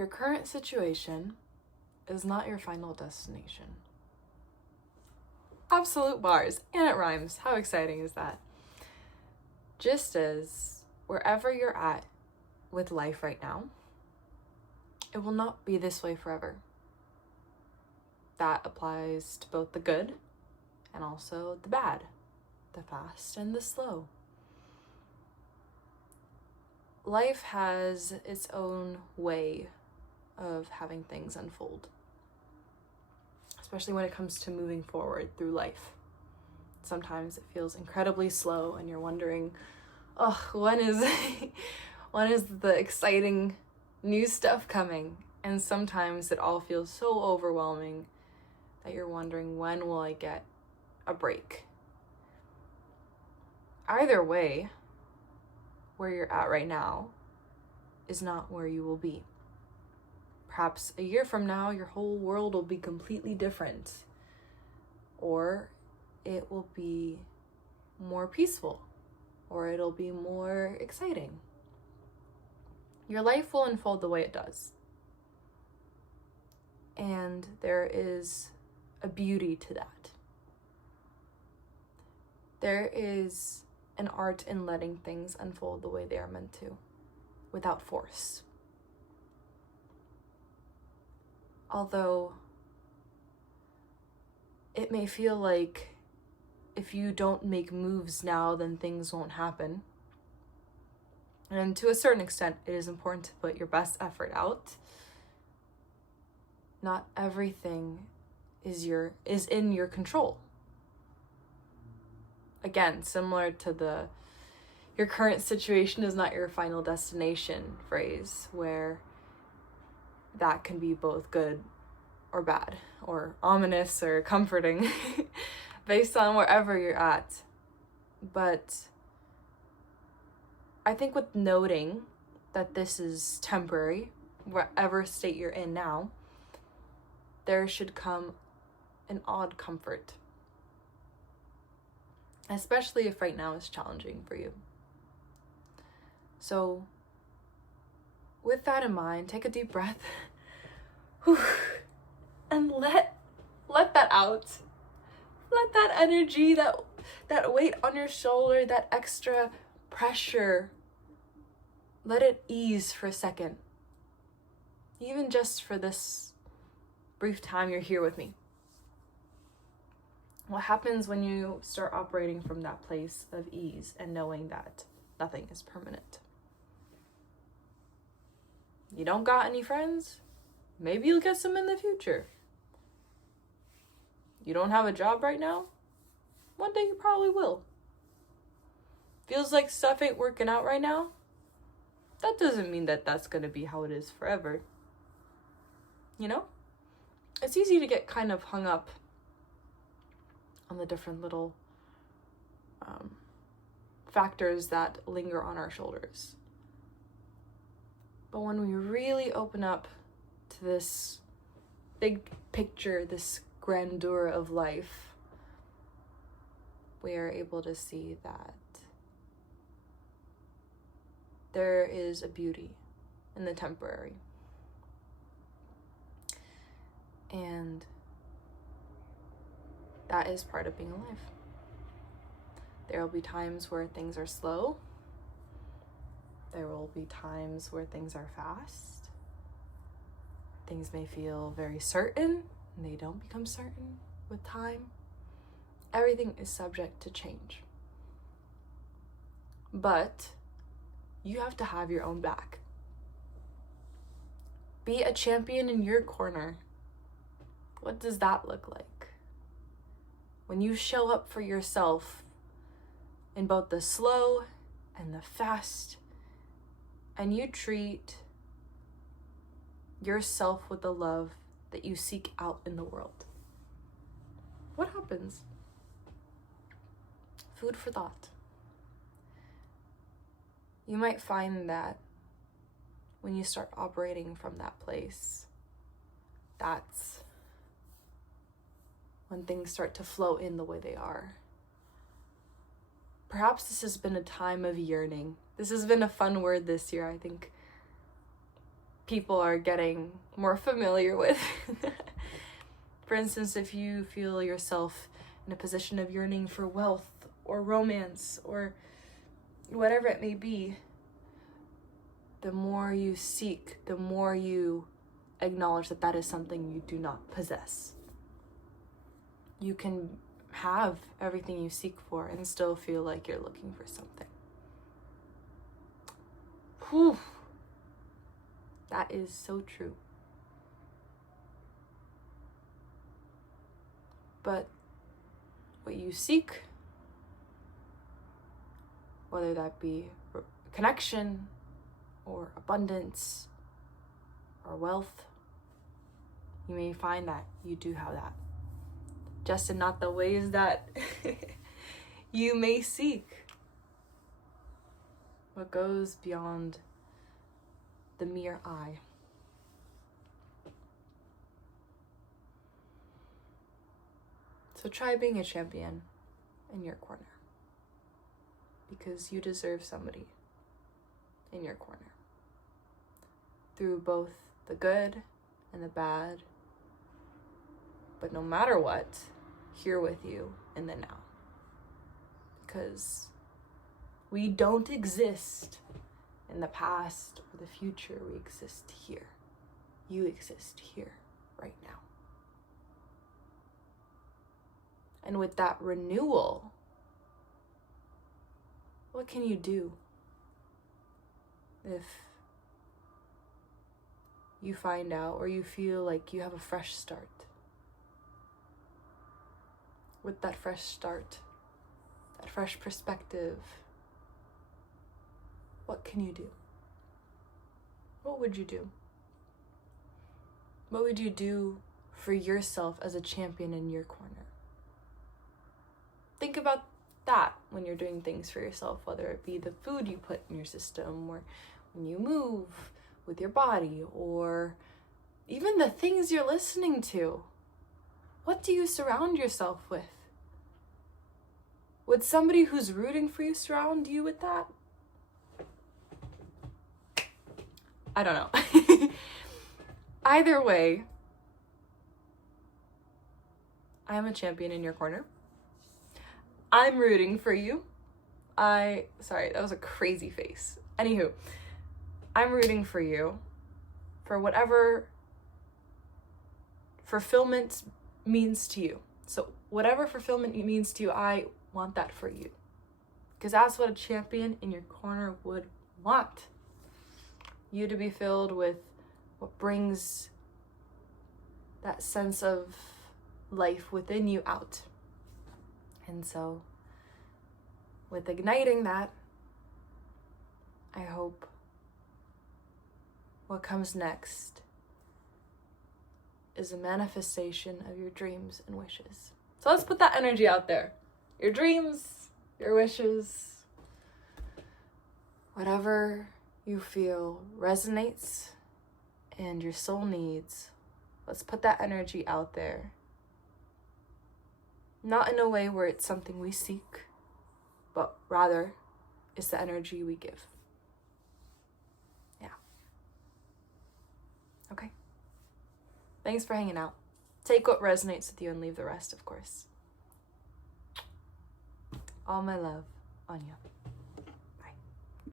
Your current situation is not your final destination. Absolute bars, and it rhymes. How exciting is that? Just as wherever you're at with life right now, it will not be this way forever. That applies to both the good and also the bad, the fast and the slow. Life has its own way of having things unfold, especially when it comes to moving forward through life. Sometimes it feels incredibly slow and you're wondering, when is the exciting new stuff coming? And sometimes it all feels so overwhelming that you're wondering, when will I get a break? Either way, where you're at right now is not where you will be. Perhaps a year from now, your whole world will be completely different, or it will be more peaceful, or it'll be more exciting. Your life will unfold the way it does. And there is a beauty to that. There is an art in letting things unfold the way they are meant to, without force. Although it may feel like if you don't make moves now, then things won't happen. And to a certain extent, it is important to put your best effort out. Not everything is in your control. Again, similar to your current situation is not your final destination phrase, where that can be both good or bad, or ominous or comforting, based on wherever you're at. But I think with noting that this is temporary, whatever state you're in now, there should come an odd comfort. Especially if right now is challenging for you. So, with that in mind, take a deep breath and let that out. Let that energy, that weight on your shoulder, that extra pressure, let it ease for a second. Even just for this brief time you're here with me. What happens when you start operating from that place of ease and knowing that nothing is permanent? You don't got any friends? Maybe you'll get some in the future. You don't have a job right now? One day you probably will. Feels like stuff ain't working out right now? That doesn't mean that that's going to be how it is forever. You know? It's easy to get kind of hung up on the different little factors that linger on our shoulders. But when we really open up to this big picture, this grandeur of life, we are able to see that there is a beauty in the temporary. And that is part of being alive. There will be times where things are slow. There will be times where things are fast. Things may feel very certain, and they don't become certain with time. Everything is subject to change. But you have to have your own back. Be a champion in your corner. What does that look like? When you show up for yourself in both the slow and the fast, and you treat yourself with the love that you seek out in the world, what happens? Food for thought. You might find that when you start operating from that place, that's when things start to flow in the way they are. Perhaps this has been a time of yearning. This has been a fun word this year. I think people are getting more familiar with. For instance, if you feel yourself in a position of yearning for wealth or romance or whatever it may be, the more you seek, the more you acknowledge that that is something you do not possess. You can have everything you seek for and still feel like you're looking for something. Whew. That is so true. But what you seek, whether that be connection or abundance or wealth, you may find that you do have that. Just in not the ways that you may seek. What goes beyond the mere eye. So try being a champion in your corner, because you deserve somebody in your corner, through both the good and the bad, but no matter what, here with you in the now. Because we don't exist in the past or the future, we exist here. You exist here, right now. And with that renewal, what can you do if you find out or you feel like you have a fresh start? With that fresh start, that fresh perspective, what can you do? What would you do? What would you do for yourself as a champion in your corner? Think about that when you're doing things for yourself, whether it be the food you put in your system, or when you move with your body, or even the things you're listening to. What do you surround yourself with? Would somebody who's rooting for you surround you with that? I don't know. Either way, I'm a champion in your corner. I'm rooting for you. Sorry, that was a crazy face. Anywho, I'm rooting for you for whatever fulfillment means to you. So whatever fulfillment means to you, I want that for you. Because that's what a champion in your corner would want. You to be filled with what brings that sense of life within you out. And so, with igniting that, I hope what comes next is a manifestation of your dreams and wishes. So let's put that energy out there. Your dreams, your wishes, whatever you feel resonates and your soul needs, let's put that energy out there. Not in a way where it's something we seek, but rather it's the energy we give. Yeah. Okay. Thanks for hanging out. Take what resonates with you and leave the rest, of course. All my love, Anya.